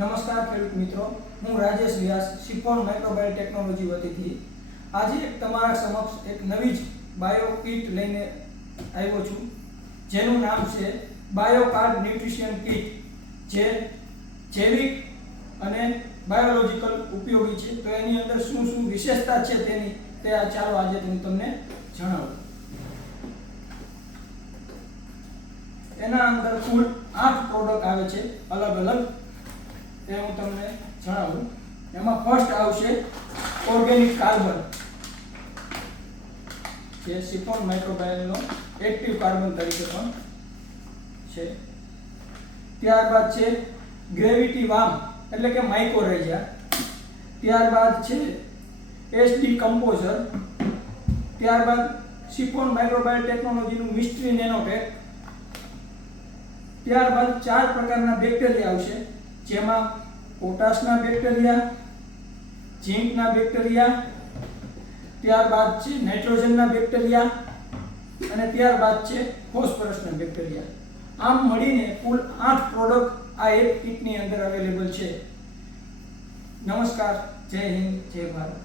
નમસ્કાર ખેડૂત મિત્રો, હું રાજેશ વ્યાસ સિફોન માઇક્રોબાયોલ ટેકનોલોજી વતીથી આજે તમારા સમક્ષ એક નવી જ બાયો કીટ લઈને આવ્યો છું, જેનું નામ છે બાયોકાર્ડ ન્યુટ્રિશન કીટ, જે જૈવિક અને બાયોલોજિકલ ઉપયોગી છે. તો એની અંદર શું શું વિશેષતા છે તે ચાલો આજે હું તમને જણાવું. એના અંદર કુલ 8 પ્રોડક્ટ આવે છે અલગ અલગ, તે હું તમને જણાવું. એમાં ફર્સ્ટ આવશે ઓર્ગેનિક કાર્બન, જે સિફોન માઇક્રોબાયોલનો એક્ટિવ કાર્બન તરીકે પણ છે. ત્યારબાદ છે ગ્રેવિટી વાર્મ એટલે કે માઇકોરેઝા. ત્યારબાદ છે એસડી કમ્પોઝર. ત્યારબાદ સિફોન માઇક્રોબાયોલ ટેકનોલોજીનું મિસ્ટ્રી નેનોટેક. ત્યારબાદ 4 પ્રકારના બેક્ટેરિયા આવશે, જેમાં પોટાશના બેક્ટેરિયા, ઝીંકના બેક્ટેરિયા, ત્યારબાદ છે નાઇટ્રોજનના બેક્ટેરિયા અને ત્યારબાદ છે ફોસ્ફરસના બેક્ટેરિયા. આમ મળીને કુલ 8 પ્રોડક્ટ આ એક કીટની અંદર અવેલેબલ છે. નમસ્કાર, જય હિન્દ, જય ભારત.